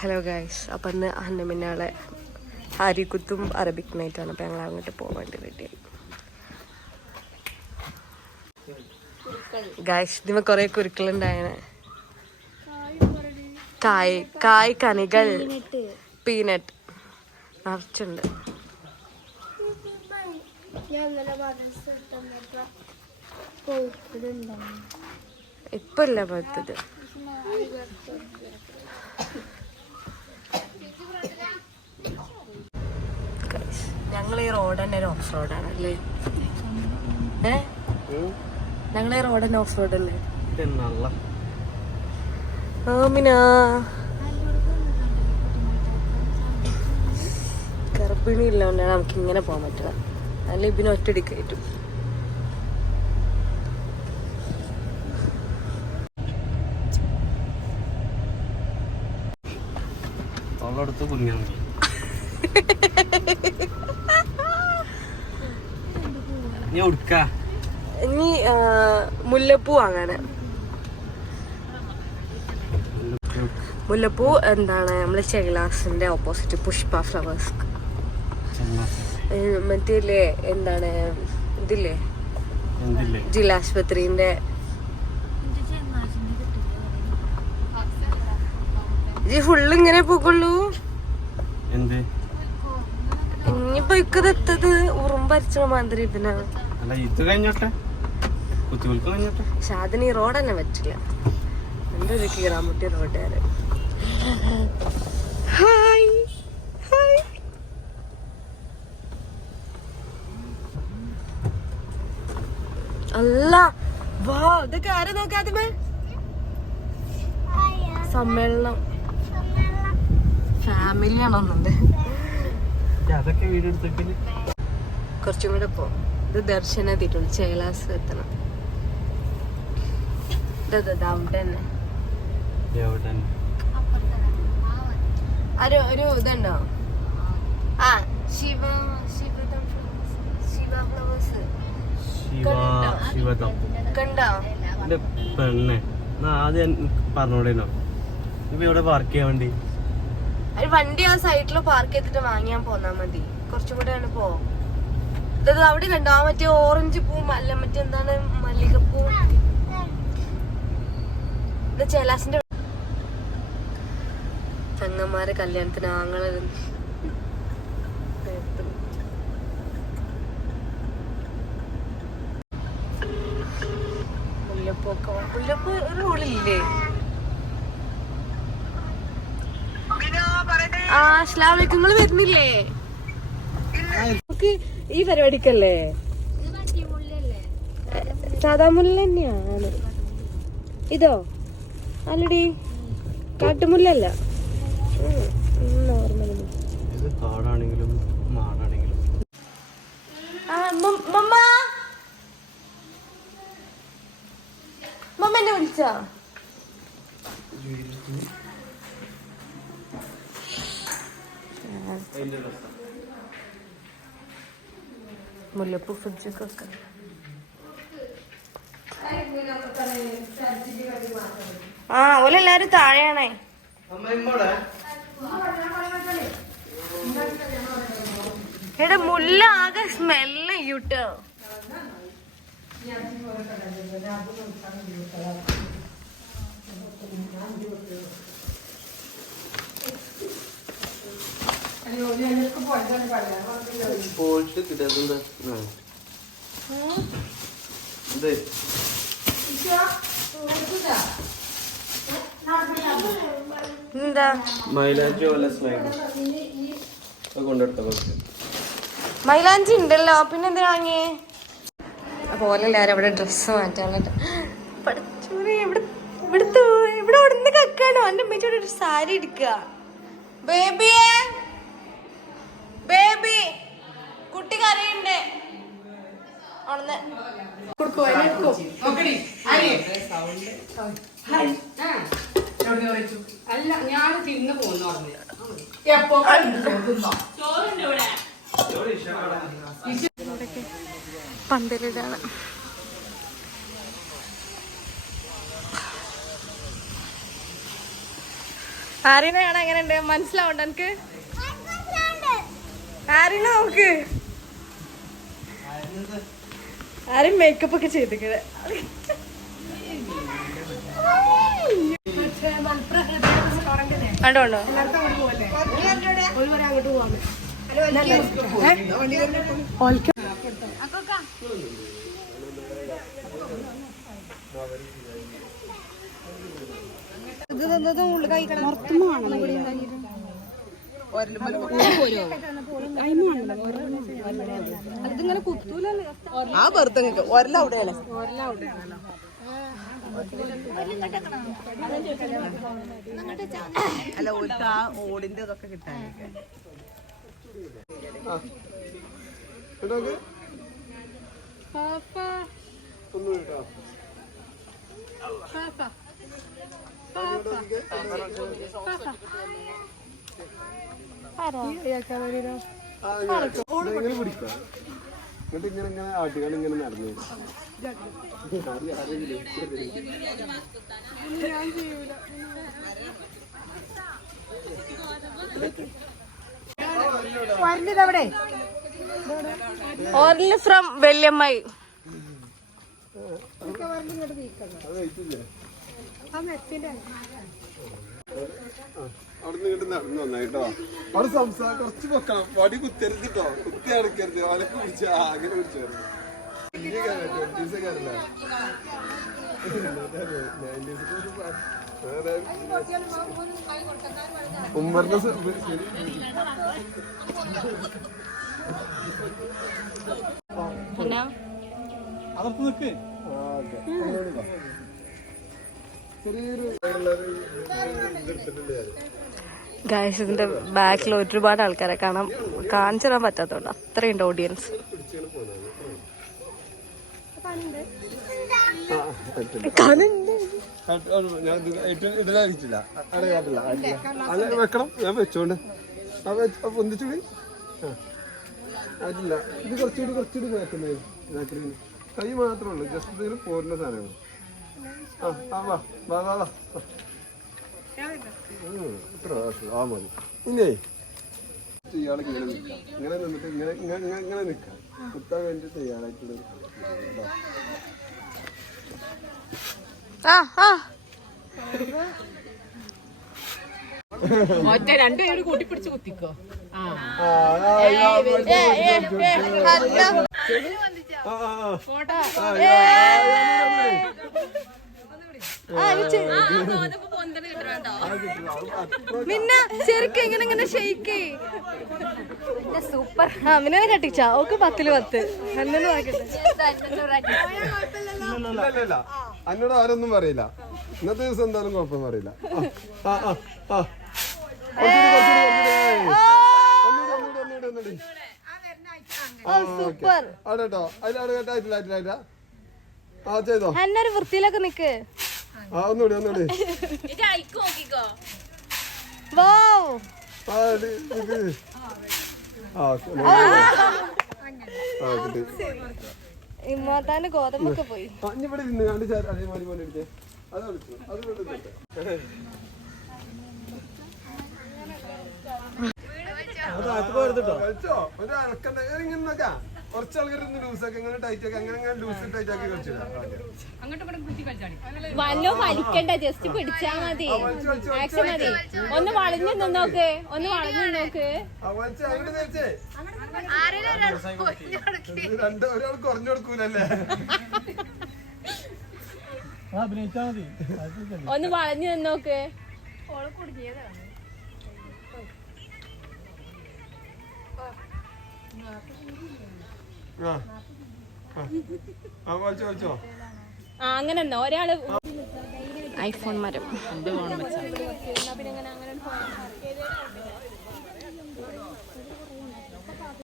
Hello guys, അപ്പം ഇന്ന് അന്നമിന്നാളെ ഹാരിക്കുത്തും Arabic നൈറ്റാണ്. അപ്പം ഞങ്ങൾ അങ്ങോട്ട് പോകേണ്ടി റെഡിയായി. ഗൈസ്, ഇതിന് കുറേ കുരുക്കളുണ്ടായനെ. കായ് കനികൾ, പീനട്ട് നിറച്ചുണ്ട്. ഇപ്പൊ ഇല്ല പഴുത്തത്. ഞങ്ങൾ ഈ റോഡ് തന്നെ ഒരു ഓഫ് റോഡാണ് അല്ലേ? ഞങ്ങൾ ഈ റോഡ് തന്നെ ഓഫ് റോഡ് അല്ലേ? ഗർഭിണി ഇല്ലാണ്ടാണ് നമുക്ക് ഇങ്ങനെ പോകാൻ പറ്റുക. അല്ല ഇതിന് ഒറ്റടിക്കായിട്ടും ഇനി മുല്ലപ്പൂ വാങ്ങാന്. മുല്ലപ്പൂ എന്താണ് നമ്മള് ചെഗ്ലാസിന്റെ ഓപ്പോസിറ്റ് പുഷ്പ ഫ്ലവേഴ്സ്. മറ്റേ എന്താണ് ഇതില്ലേ ജില്ലാശുപത്രിന്റെ ഫുള്ള് ഇങ്ങനെ പോകുള്ളൂ. ഇനിയിപ്പോ ഇക്കതെത്തത് ഉറുമ്പരിച്ച മാതിരി ഇതിനാണ്. പക്ഷെ അതിന് ഈ റോഡ് തന്നെ പറ്റില്ല. എന്താ കീറാമുട്ടി റോഡുകാര്. Hi hi. അല്ല വാ, ഇതൊക്കെ ആരെ നോക്കാതെ സമ്മേളനം ഫാമിലി ആണോന്നുണ്ട്. കുറച്ചും കൂടെ പോ. ഇത് ദർശന എത്തിയിട്ടുണ്ട്. ചേലാസ് എത്തണം. ഒരു ഇതുണ്ടോ? ആ ശിവ ഫ്ലവേഴ്സ് കണ്ടോ? പെണ്ണെ ആദ്യം പറഞ്ഞോടേനോ ഇപ്പൊ ഇവിടെ പാർക്ക് ചെയ്യാൻ വേണ്ടി. വണ്ടി ആ സൈഡില് പാർക്ക് ചെയ്തിട്ട് വാങ്ങിയാൻ പോന്നാ മതി. കുറച്ചും കൂടെ ആണ് പോ. അവിടെ കണ്ടോ ആ മറ്റേ ഓറഞ്ച് പൂ അല്ല മറ്റെന്താണ് മല്ലികപ്പൂ. ചേലാസിന്റെ പെങ്ങന്മാരെ കല്യാണത്തിന് ആങ്ങള് മുല്ലപ്പൂ ഒരു റോളില്ലേ? ആ അസ്സലാമു നിങ്ങൾ വരുന്നില്ലേ? നമുക്ക് ഈ പരിപാടിക്കല്ലേ? സാധാ മുല്ല തന്നെയാണ് ഇതോ? അല്ലടി കാട്ടുമുല്ലല്ല, നോർമൽ. മമ്മ എന്നെ വിളിച്ചാ? മുല്ലപ്പൂ ഫ്രിഡ്ജൊക്കെ വെക്കാം. ആ ഓലെല്ലാരും താഴെയാണേ. എടാ മുല്ല ആകെ സ്മെല്ല് ചെയ്യൂട്ടോ. എന്താ മൈലാഞ്ചി ഉണ്ടല്ലോ, പിന്നെന്താ വാങ്ങിയേ? അപോലെ എല്ലാരും അവിടെ ഡ്രസ്സ് മാറ്റാനുള്ളത്. ഇവിടെ ഉടനെ കക്കാണോ? എന്റെ അമ്മച്ചോട് ഒരു സാരി എടുക്കുക. ബേബിയെ ബേബി കുട്ടി കരയുണ്ടേ. അല്ല ഞാൻ തിന്നു പോന്നു പന്തലിടാണ്. ആരീനെ കാണാൻ എങ്ങനെയുണ്ട്? മനസ്സിലാവണ്ട എനിക്ക്? ആരീനെ നോക്ക്. ആരും മേക്കപ്പ് ഒക്കെ ചെയ്തിട്ട് കണ്ടോണ്ടോ? ആ വെറുതെ ഒരലവിടെയാണ് അല്ല ഒരു ആ ഓടിന്റെ ഇതൊക്കെ കിട്ടാനൊക്കെ ഇങ്ങനെ പിടിക്കുക എന്നിട്ട് ഇങ്ങനെ ആട്ടുകൾ ഇങ്ങനെ നടന്നു ഓർലി ഫ്രം വെല്യമ്മായി. അവിടെ നിന്ന് നടന്നു വന്നായിട്ടോ. അവിടെ സംസാരം കുറച്ച് വെക്കണം. വടി കുത്തരുത് കേട്ടോ, കുത്തി അടക്കരുത്. ഒലക്ക് പിടിച്ച അങ്ങനെ പിടിച്ചായിരുന്നു. ഉമ്മറിന്റെ അതൊക്കെ നിൽക്ക്. ഗൈസ്, ഇതിന്റെ ബാക്കിൽ ഒരുപാട് ആൾക്കാരെ കാണാം. കാണിച്ചു തരാൻ പറ്റാത്തോണ്ട് അത്രയുണ്ട് ഓഡിയൻസ്. ഇടലാക്കില്ല അങ്ങനെ വെക്കണം. ഞാൻ വെച്ചോണ്ട് പൊന്തിച്ചുകൂടി അതില്ല. ഇത് കുറച്ചുകൂടി വെക്കുന്നത് കൈ മാത്രമേ ഉള്ളൂ. ജസ്റ്റ് എന്തെങ്കിലും പോരുന്ന സാധനങ്ങൾ. ഇത്ര ആ മതി. ഇല്ലേ ഇയാൾക്ക് ഇങ്ങനെ നിൽക്കാം. ഇങ്ങനെ നിന്നിട്ട് ഇങ്ങനെ നിൽക്കാം. കുത്താൻ വേണ്ടിട്ട് ഇയാളായിട്ടുള്ള ഒറ്റ രണ്ടുപേരും കൂട്ടിപ്പിടിച്ച് കുത്തിക്കോ. മിന്ന ശരിക്കും ഇങ്ങനെ ഷെയ്ക്ക് സൂപ്പർ. മിന്നെ കട്ടിച്ചാ ഓക്ക് 10-ല് 10. എന്നോട് ആരൊന്നും പറയില്ല. ഇന്നത്തെ ദിവസം എന്തായാലും കുഴപ്പം പറയില്ല. സൂപ്പർ. അവിടെട്ടോ ആയിട്ടില്ല. ആ ചെയ്തോ. എന്നൊരു വൃത്തിയിലൊക്കെ നിക്ക്. ആ ഒന്നുകൂടി. ഇമ്മാത്താന്റെ ഗോതമ്പൊക്കെ പോയി. ഇവിടെ ഇരുന്ന് കണ്ട് അതേമാതിരി പോലെ എടുത്തേ. അത് വിളിച്ചു. അത് കളിച്ചോ. ഒരു അളക്കണ്ട ഇങ്ങനെ കുറച്ച് ആൾക്കാർ ലൂസാക്കി ഇങ്ങനെ ടൈറ്റ് ആക്കി അങ്ങനെ ലൂസ് ടൈറ്റ് ആക്കി കളിച്ചു. വല്ലോ വലിക്കണ്ട, ജസ്റ്റ് പിടിച്ചാ മതി. ആക്ഷൻ മതി. ഒന്ന് വളഞ്ഞു നിന്നോക്ക്. ഒരാൾ കുറഞ്ഞു കൊടുക്കൂലല്ലേ. ഒന്ന് വളഞ്ഞു നിന്നോക്ക്. അങ്ങനെ ഒരാള് ഐഫോൺ മരം.